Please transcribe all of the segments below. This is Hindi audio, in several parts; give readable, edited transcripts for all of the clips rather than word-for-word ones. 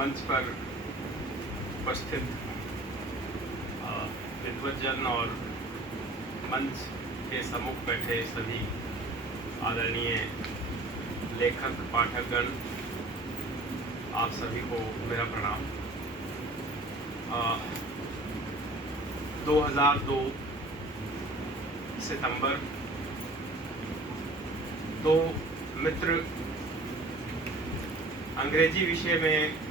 मंच पर उपस्थित विद्वज्जन और मंच के सम्मुख बैठे सभी आदरणीय लेखक पाठकगण, आप सभी को मेरा प्रणाम। 2002 सितंबर, दो मित्र अंग्रेजी विषय में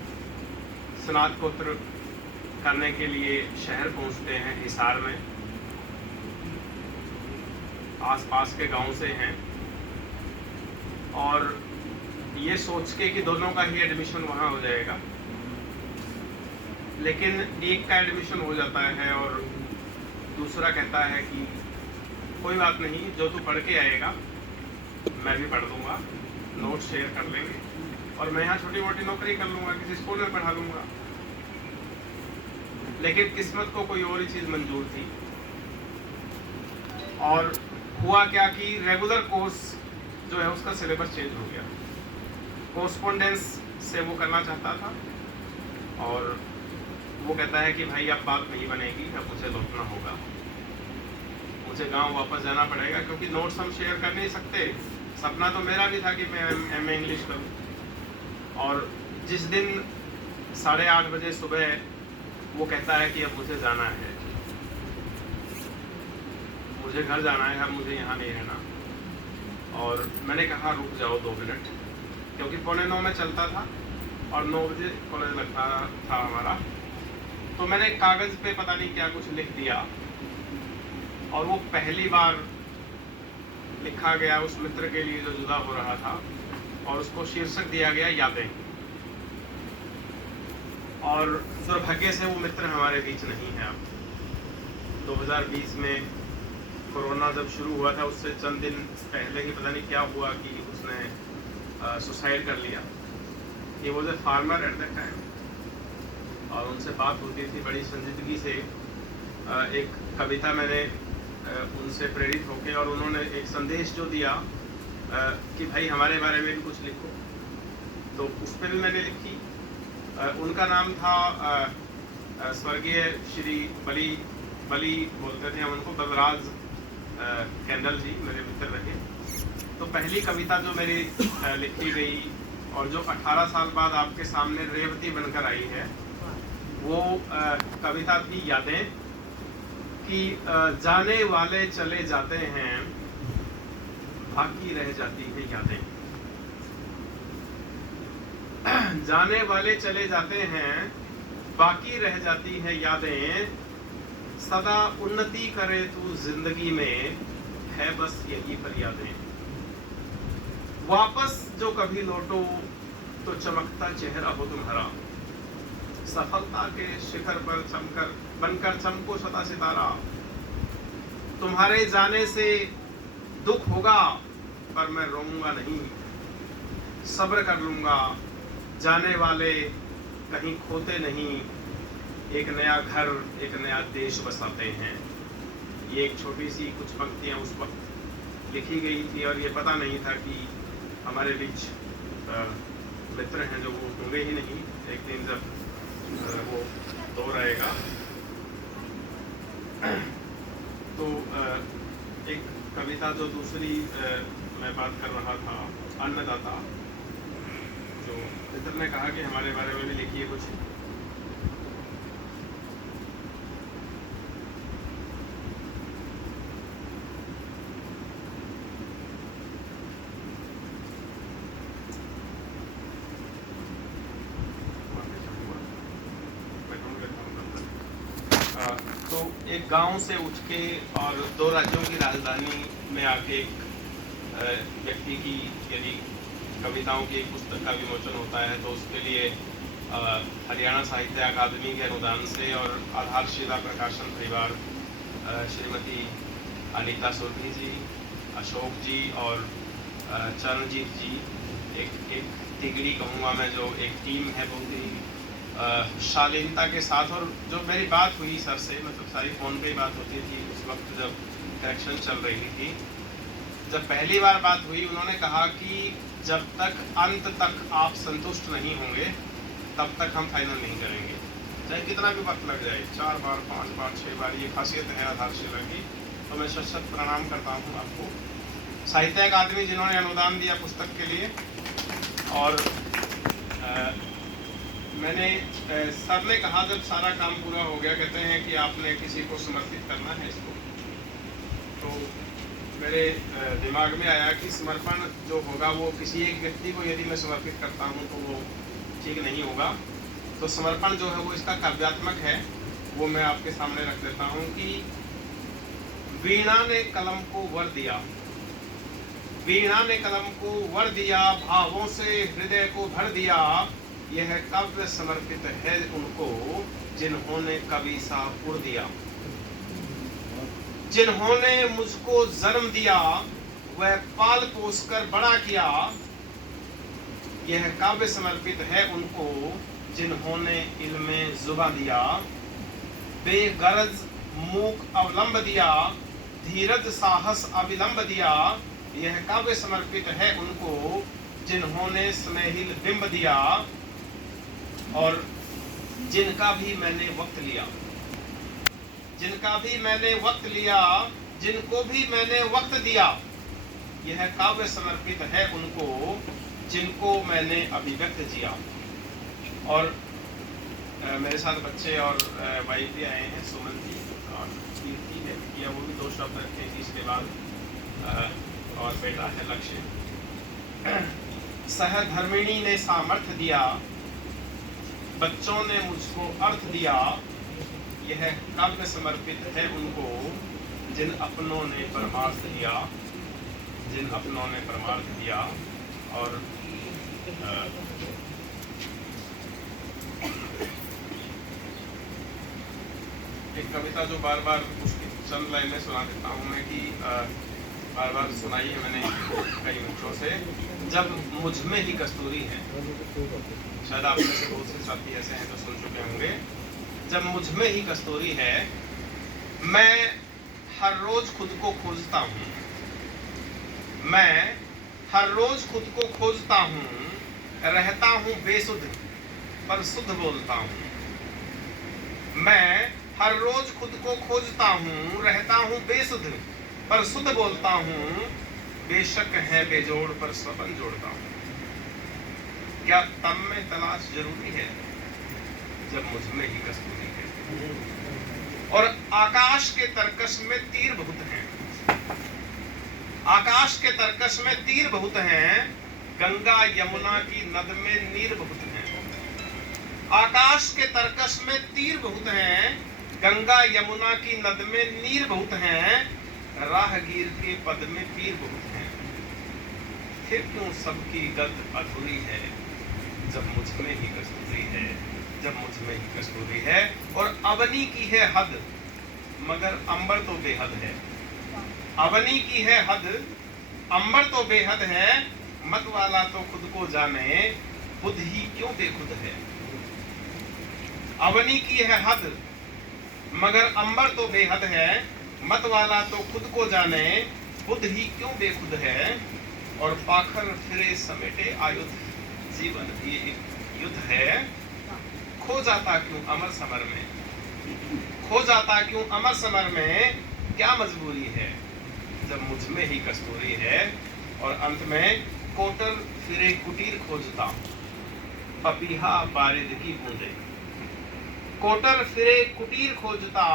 स्नातकोत्तर करने के लिए शहर पहुंचते हैं। हिसार में आसपास के गांव से हैं और ये सोच के कि दोनों का ही एडमिशन वहां हो जाएगा, लेकिन एक का एडमिशन हो जाता है और दूसरा कहता है कि कोई बात नहीं, जो तू पढ़ के आएगा मैं भी पढ़ लूँगा, नोट शेयर कर लेंगे और मैं यहाँ छोटी मोटी नौकरी कर लूँगा, किसी स्कूल में पढ़ा लूँगा। लेकिन किस्मत को कोई और ही चीज़ मंजूर थी और हुआ क्या कि रेगुलर कोर्स जो है उसका सिलेबस चेंज हो गया। कोरस्पोंडेंस से वो करना चाहता था और वो कहता है कि भाई अब बात नहीं बनेगी, अब मुझे लौटना होगा, मुझे गांव वापस जाना पड़ेगा क्योंकि नोट्स हम शेयर कर नहीं सकते। सपना तो मेरा भी था कि मैं एमए इंग्लिश करूं। और जिस दिन 8:30 बजे सुबह वो कहता है कि अब मुझे जाना है, मुझे घर जाना है, अब मुझे यहाँ नहीं रहना। और मैंने कहा रुक जाओ 2 मिनट, क्योंकि 8:45 में चलता था और 9 बजे कॉलेज लगता था हमारा। तो मैंने कागज़ पे पता नहीं क्या कुछ लिख दिया और वो पहली बार लिखा गया उस मित्र के लिए जो जुदा हो रहा था और उसको शीर्षक दिया गया यादें। और दुर्भाग्य से वो मित्र हमारे बीच नहीं है अब। 2020 में कोरोना जब शुरू हुआ था उससे चंद दिन पहले ही पता नहीं क्या हुआ कि उसने सुसाइड कर लिया। He was a farmer at that time और उनसे बात होती थी बड़ी संजीदगी से। एक कविता मैंने उनसे प्रेरित होकर और उन्होंने एक संदेश जो दिया कि भाई हमारे बारे में भी कुछ लिखो, तो उस पर भी मैंने लिखी। उनका नाम था स्वर्गीय श्री बली बोलते थे हम उनको, बलराज कैंडल जी मेरे मित्र रहे। तो पहली कविता जो मेरी लिखी गई और जो 18 साल बाद आपके सामने रेवती बनकर आई है, वो कविता थी यादें। कि जाने वाले चले जाते हैं, बाकी रह जाती है यादें। जाने वाले चले जाते हैं, बाकी रह जाती है यादें। सदा उन्नति करे तू जिंदगी में, है बस यही फरियादें। वापस जो कभी लौटो तो चमकता चेहरा हो तुम्हारा। सफलता के शिखर पर चमकर बनकर चमको सदा सितारा। तुम्हारे जाने से दुख होगा पर मैं रोऊंगा नहीं, सब्र कर लूंगा। जाने वाले कहीं खोते नहीं, एक नया घर एक नया देश बसाते हैं। ये एक छोटी सी कुछ पंक्तियां उस वक्त लिखी गई थी और ये पता नहीं था कि हमारे बीच मित्र हैं जो वो होंगे ही नहीं। एक दिन जब वो दौर आएगा तो एक कविता जो दूसरी मैं बात कर रहा था, अन्नदाता, जो मित्र ने कहा कि हमारे बारे में भी लिखिए कुछ। तो एक गांव से उठ के और 2 राज्यों की राजधानी में आके एक व्यक्ति की यदि कविताओं की एक पुस्तक का विमोचन होता है तो उसके लिए हरियाणा साहित्य अकादमी के अनुदान से और आधारशिला प्रकाशन परिवार श्रीमती अनीता सुरभि जी, अशोक जी और चरणजीत जी, एक तिगड़ी कहूँगा मैं, जो एक टीम है बहुत ही शालीनता के साथ। और जो मेरी बात हुई सर से, मतलब सारी फ़ोन पे ही बात होती थी उस वक्त जब करेक्शन चल रही थी, जब पहली बार बात हुई उन्होंने कहा कि जब तक अंत तक आप संतुष्ट नहीं होंगे तब तक हम फाइनल नहीं करेंगे, चाहे कितना भी वक्त लग जाए, 4 बार 5 बार 6 बार। ये खासियत है आधारशिला की। तो मैं शत प्रणाम करता हूँ आपको, साहित्य अकादमी जिन्होंने अनुदान दिया पुस्तक के लिए। और मैंने सर ने कहा जब सारा काम पूरा हो गया, कहते हैं कि आपने किसी को समर्पित करना है इसको, तो मेरे दिमाग में आया कि समर्पण जो होगा वो किसी एक व्यक्ति को यदि मैं समर्पित करता हूँ तो वो ठीक नहीं होगा। तो समर्पण जो है वो इसका काव्यात्मक है, वो मैं आपके सामने रख देता हूँ कि वीणा ने कलम को वर दिया, वीणा ने कलम को वर दिया, भावों से हृदय को भर दिया। यह काव्य समर्पित है उनको जिन्होंने कवि सा उड़ दिया, जिन्होंने मुझको जन्म दिया, वह पाल पोस कर बड़ा किया। यह काव्य समर्पित है उनको जिन्होंने इल्मे जुबा दिया, बेगरज मूक अवलंब दिया, धीरज साहस अविलंब दिया। यह काव्य समर्पित है उनको जिन्होंने स्नेहिल बिंब दिया, और जिनका भी मैंने वक्त लिया, जिनका भी मैंने वक्त लिया, जिनको भी मैंने वक्त दिया। यह काव्य समर्पित है उनको जिनको मैंने अभिव्यक्त किया। और मेरे साथ बच्चे और वाइफ भी आए हैं, सुमन जी और कीर्ति है, या वो भी 2 शब्द रखेंगे इसके बाद। और बेटा है लक्ष्य। सहधर्मिणी ने सामर्थ्य दिया, बच्चों ने मुझको अर्थ दिया। यह काव्य समर्पित है उनको जिन अपनों ने परमार्थ दिया, जिन अपनों ने परमार्थ दिया। और एक कविता जो बार बार उसकी चंद लाइनें सुना देता हूँ मैं कि बार बार सुनाई है मैंने कई मित्रों से। जब मुझ में ही कस्तूरी है, शायद आप में से बहुत से साथी ऐसे हैं जो सुन चुके होंगे। जब मुझ में ही कस्तूरी है, मैं हर रोज खुद को खोजता हूँ, मैं हर रोज खुद को खोजता हूँ। रहता हूँ बेसुध पर शुद्ध बोलता हूँ। मैं हर रोज खुद को खोजता हूँ, रहता हूँ बेसुध पर शुद्ध बोलता हूँ। बेशक है बेजोड़ पर स्वपन जोड़ता हूँ। क्या तम में तलाश जरूरी है जब मुझ में ही कस्तूरी है। और आकाश के तरकश में तीर बहुत हैं, आकाश के तरकश में तीर बहुत हैं। गंगा यमुना की नद में नीर बहुत हैं। आकाश के तरकश में तीर बहुत हैं, गंगा यमुना की नद में नीर बहुत हैं। राहगीर के पद में पीर बहुत हैं। फिर क्यों सबकी गद अधूरी है जब मुझ में ही कस्तूरी है, जब मुझ में ही कस्तूरी है। और अवनी की है हद मगर अंबर तो बेहद है। अवनी की है हद, अंबर तो बेहद है। मत वाला तो खुद को जाने, खुद ही क्यों बेखुद है। अवनी की है हद मगर अंबर तो बेहद है। मत वाला तो खुद को जाने, खुद ही क्यों बेखुद है। और पाखर फिरे समेटे आयुध, जीवन भी एक युद्ध है। खो जाता क्यों अमर समर में, खो जाता क्यों अमर समर में। क्या मजबूरी है जब मुझ में ही कस्तूरी है। और अंत में कोटर फिरे कुटीर खोजता, पपीहा बारिद की बूंदे। कोटर फिरे कुटीर खोजता,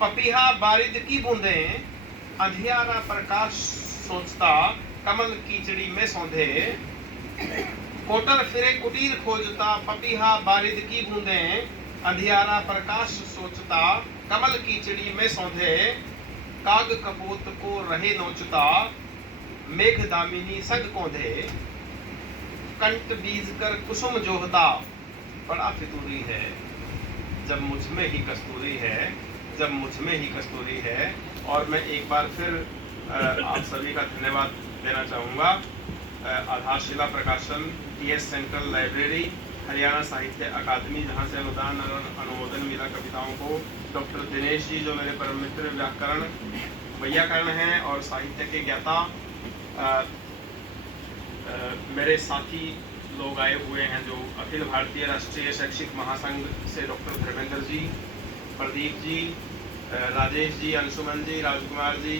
पपीहा बारिद की बूंदे। अंधियारा प्रकाश सोचता, कमल कीचड़ी में सौंधे। कोटर फिरे कुटीर खोजता, पपीहा बारिद की बूंदे। अंधियारा प्रकाश सोचता, कमल कीचड़ी में सौंधे। काग कपोत को रहे नोचता, मेघ दामिनी संग कोंधे। कंठ बीज कर कुसुम जोहता, बड़ा फितूरी है जब मुझ में ही कस्तूरी है, जब मुझ में ही कस्तूरी है। और मैं एक बार फिर आप सभी का धन्यवाद देना चाहूँगा। आधारशिला प्रकाशन, टीएस सेंट्रल लाइब्रेरी, हरियाणा साहित्य अकादमी, जहाँ से अनुदान और अनुमोदन मिला कविताओं को। डॉक्टर दिनेश जी जो मेरे परम मित्र, व्याकरण वैयाकरण हैं और साहित्य के ज्ञाता, मेरे साथी लोग आए हुए हैं, जो अखिल भारतीय राष्ट्रीय शैक्षिक महासंघ से डॉक्टर धर्मेंद्र जी, प्रदीप जी, राजेश जी, अंशुमन जी, राजकुमार जी,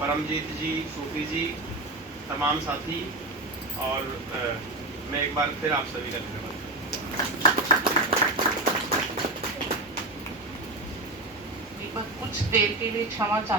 परमजीत जी, सूफी जी, तमाम साथी, और मैं एक बार फिर आप सभी का धन्यवाद। कुछ देर के लिए क्षमा